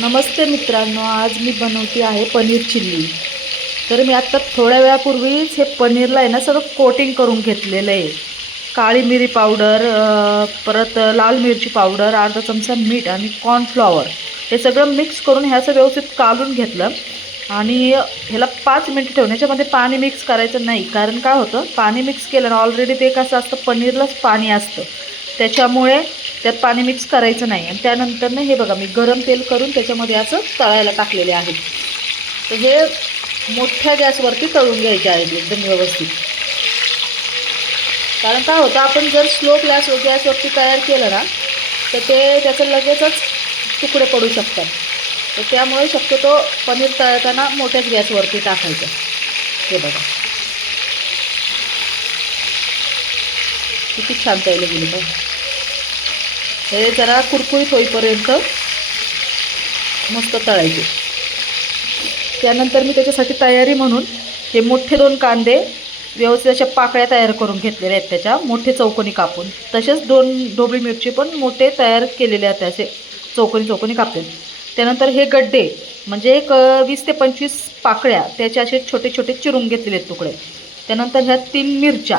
नमस्ते मित्रांनो आज मी बनवते आहे पनीर चिल्ली. तर मी आत्ता थोड्या वेळापूर्वीच हे पनीरला आहे ना सगळं कोटिंग करून घेतलेलं आहे. काळी मिरी पावडर परत लाल मिरची पावडर अर्धा चमचा मीठ आणि कॉर्नफ्लॉवर हे सगळं मिक्स करून ह्याचं व्यवस्थित काढून घेतलं. आणि ह्याला पाच मिनटं ठेवून याच्यामध्ये पाणी मिक्स करायचं नाही. कारण काय होतं पाणी मिक्स केलं ना ऑलरेडी ते कसं असतं पनीरलाच पाणी असतं. त्याच्यामुळे त्यात पाणी मिक्स करायचं नाही. आणि त्यानंतरनं हे बघा मी गरम तेल करून त्याच्यामध्ये असं तळायला टाकलेले आहेत तर हे मोठ्या गॅसवरती तळून घ्यायचे आहेत एकदम व्यवस्थित. कारण काय होतं आपण जर स्लो गॅस गॅसवरती तयार केलं ना तर ते त्याचं लगेचच तुकडे पडू शकतात. तर त्यामुळे शक्यतो पनीर तळताना मोठ्याच गॅसवरती टाकायचं. हे बघा. किती छान तळलं गेलं पण हे जरा कुरकुरीत होईपर्यंत मस्त तळायचे. त्यानंतर मी त्याच्यासाठी तयारी म्हणून हे मोठे दोन कांदे व्यवस्थित अशा पाकळ्या तयार करून घेतलेल्या आहेत त्याच्या मोठे चौकोनी कापून. तसेच दोन ढोबळी मिरची पण मोठे तयार केलेले आहेत असे चौकोनी चौकोनी कापले त्यानंतर हे गड्डे म्हणजे एक वीस ते पंचवीस पाकळ्या त्याचे असे छोटे छोटे चिरून घेतलेले आहेत तुकडे. त्यानंतर ह्या तीन मिरच्या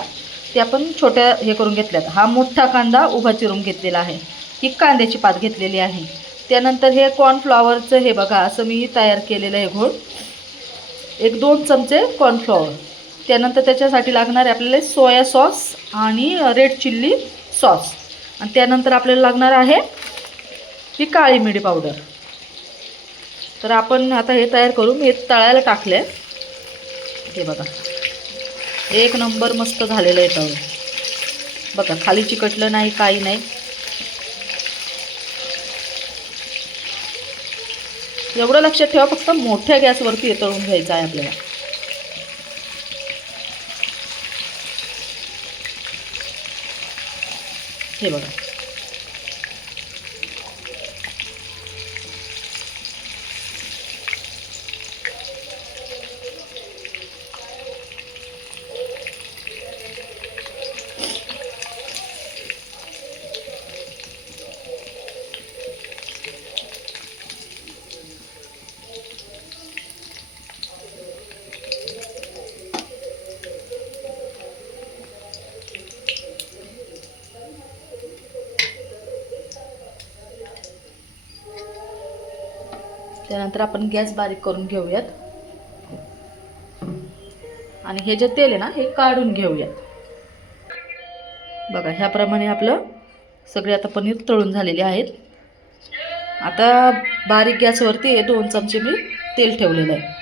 त्या पण छोट्या हे करून घेतल्यात. हा मोठा कांदा उभा चिरून घेतलेला आहे. ही कांद्याची पात घेतलेली आहे. त्यानंतर हे कॉर्नफ्लॉवरचं हे बघा असं मी तयार केलेलं आहे घोळ. एक दोन चमचे कॉर्नफ्लॉवर त्यानंतर त्याच्यासाठी लागणारे आपल्याला सोया सॉस आणि रेड चिल्ली सॉस आणि त्यानंतर आपल्याला लागणार आहे ही काळी मिरी पावडर तर आपण आता हे तयार करू मी तळायला तळायला टाकले हे बघा. एक नंबर मस्त झालेलं आहे तळ बघा खाली चिकटलं नाही काही नाही. एवढं लक्षात ठेवा फक्त मोठ्या गॅसवरती तळून घ्यायचं आहे आपल्याला. हे बघा. त्यानंतर आपण गॅस बारीक करून घेऊयात. आणि हे जे तेल आहे ना हे काढून घेऊयात. बघा ह्याप्रमाणे आपलं सगळे आता पनीर तळून झालेले आहेत. आता बारीक गॅसवरती हे दोन चमचे मी तेल ठेवलेलं आहे.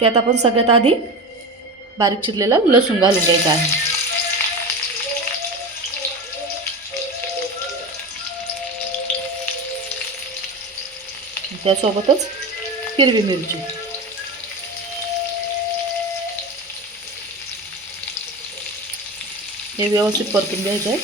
त्यात आपण सगळ्यात आधी बारीक चिरलेलं लसूण घालून घ्यायचं आहे. त्यासोबतच हिरवी मिरची हे व्यवस्थित परतून घ्यायचं आहे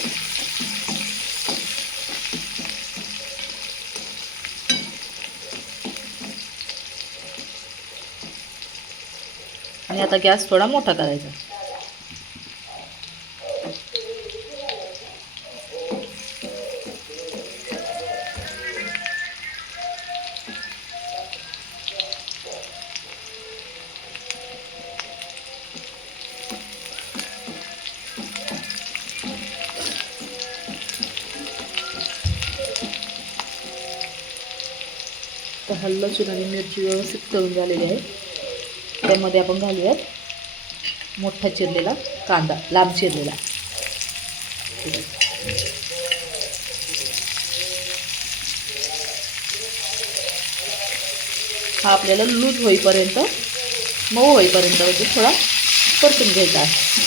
आणि आता गॅस थोडा मोठा करायचा तर हल्लं आणि मिरची व्यवस्थित तळून झालेली आहे. त्यामध्ये आपण घालूयात मोठा चिरलेला कांदा लांब चिरलेला. हा आपल्याला लूज होईपर्यंत मऊ होईपर्यंत म्हणजे थोडा परतून घ्यायचा आहे.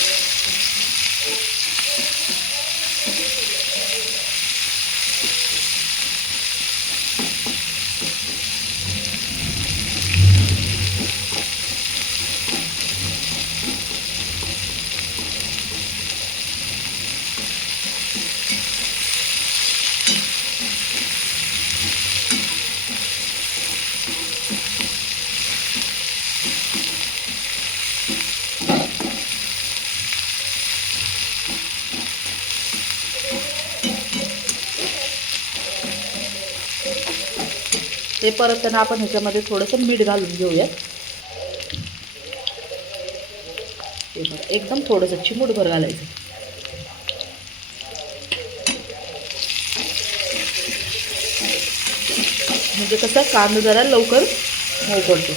ते परतताना आपण ह्याच्यामध्ये थोडंसं मीठ घालून घेऊयात. ते बघा एकदम थोडंसं चिमूटभर घालायचं. म्हणजे कसं कांदा जरा लवकर मोकळतो.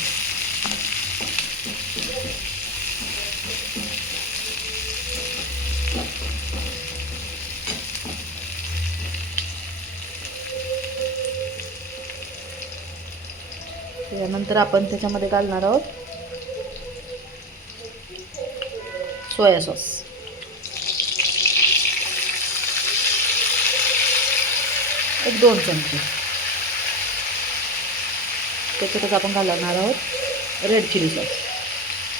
पडतो त्यानंतर आपण त्याच्यामध्ये घालणार आहोत सोया सॉस. एक दोन चमचे. त्याच्यातच आपण घालणार आहोत रेड चिली सॉस.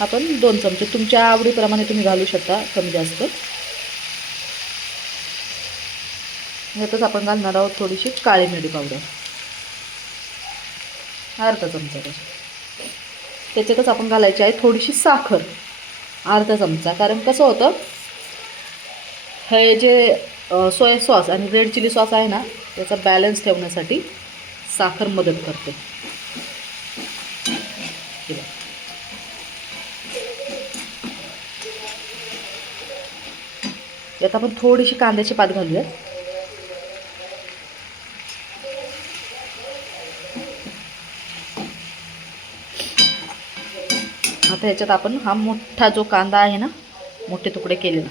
आपण दोन चमचे. तुमच्या आवडीप्रमाणे तुम्ही घालू शकता कमी जास्त. यातच आपण घालणार आहोत थोडीशी काळी मिरी पावडर. अर्धा चमचा तसं त्याच्यातच आपण घालायची आहे थोडीशी साखर. अर्धा चमचा. कारण कसं होतं हे जे सोया सॉस आणि रेड चिली सॉस आहे ना त्याचा बॅलन्स ठेवण्यासाठी साखर मदत करते. यात आपण थोडीशी कांद्याची पात घालूयात. आता ह्याच्यात आपण हा मोठा जो कांदा आहे ना मोठे तुकडे केलेला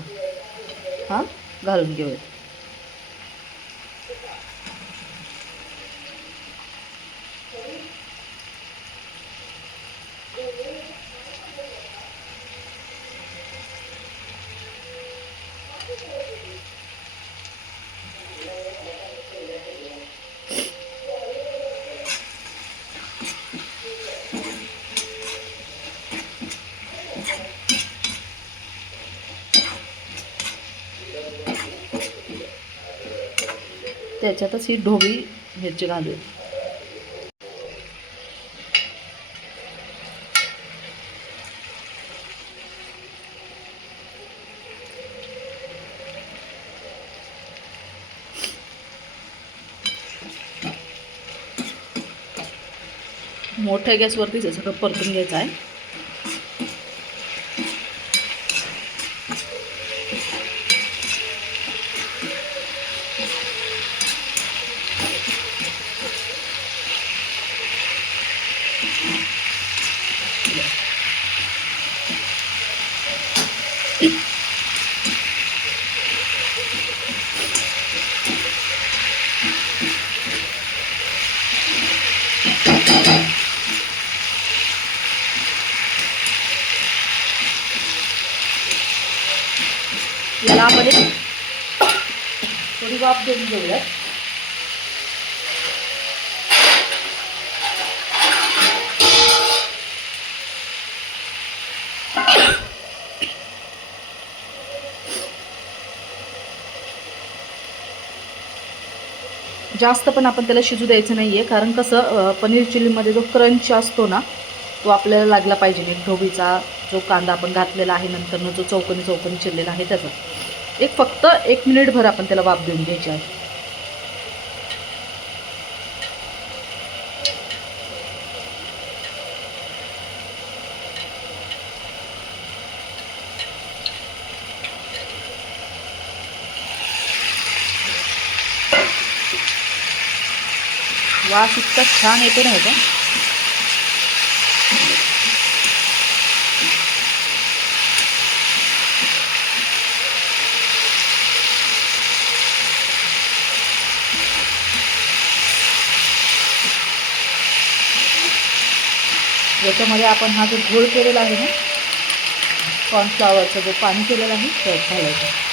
हा घालून घेऊयात. त्याच्यातच ही ढोबी मिरची घालूया. मोठ्या गॅसवरतीच सगळं परतून घ्यायचं आहे. याला आपण थोडी वाफ देऊन घेऊयात. जास्त पण आपण त्याला शिजू द्यायचं नाही आहे कारण कसं पनीर चिलीमध्ये जो क्रंच असतो ना तो आपल्याला लागला पाहिजे. एक ढोबीचा जो कांदा आपण घातलेला आहे नंतरनं जो चौकनी चौकनी चिरलेला आहे त्याचा. एक फक्त एक मिनिटभर आपण त्याला वाफ देऊन घ्यायची आहे. वास इतका छान येतो ना ह्याचा. याच्यामध्ये आपण हा जो घोळ केलेला आहे ना कॉर्नफ्लावरचा जो पाणी केलेला आहे तो घालायचं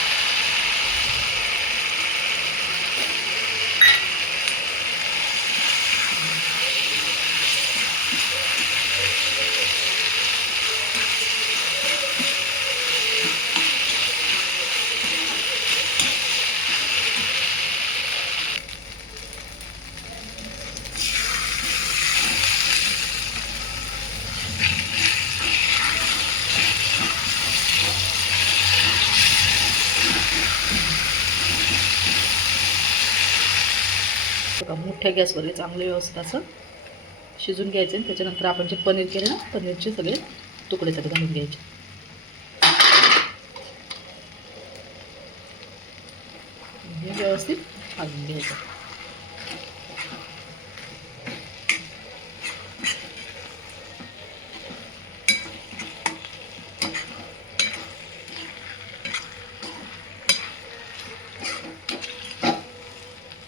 बघा मोठ्या गॅसवर चांगलं व्यवस्थित असं शिजून घ्यायचे आणि त्याच्यानंतर आपण जे पनीर केलं ना पनीरचे सगळे तुकडे सगळे घालून घ्यायचे. व्यवस्थित घालून घ्यायचं.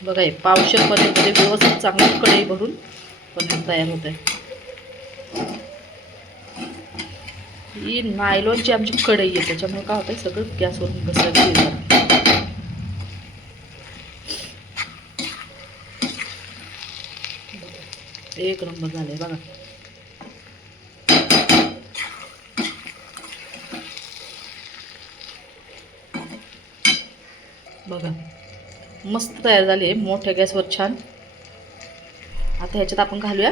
बघा हे पावशर पनीरमध्ये म्हणजे व्यवस्थित चांगली कढई भरून पनीर तयार होत आहे ही नायलॉनची आमची कढई आहे त्याच्यामुळे काय होतं सगळं गॅसवरून घसरलं एक नंबर झाले बघा. बघा. मस्त तयार झाली आहे मोठ्या गॅसवर छान. आता ह्याच्यात आपण घालूया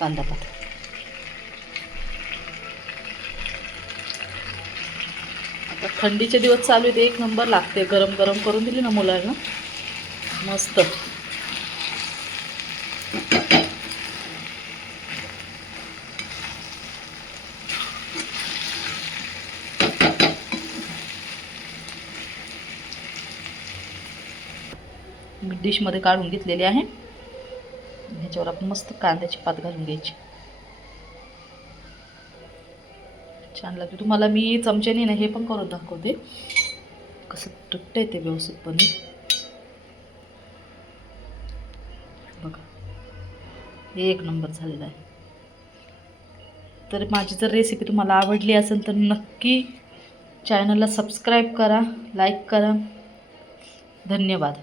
कांदा पात. आता थंडीचे दिवस चालू आहेत एक नंबर लागते. गरम गरम करून दिली ना मुलांना. मस्त. डिशमध्ये काढून घेतलेली आहे. ह्याच्यावर आपण मस्त कांद्याची पात घालून घ्यायची. छान लागते. तुम्हाला मी चमच्याने ना हे पण करून दाखवते. कसं तुटतं ते व्यवस्थितपणे. बघा. एक नंबर झालेला आहे. तर माझी जर रेसिपी तुम्हाला आवडली असेल तर नक्की चॅनलला सबस्क्राईब करा लाईक करा. धन्यवाद.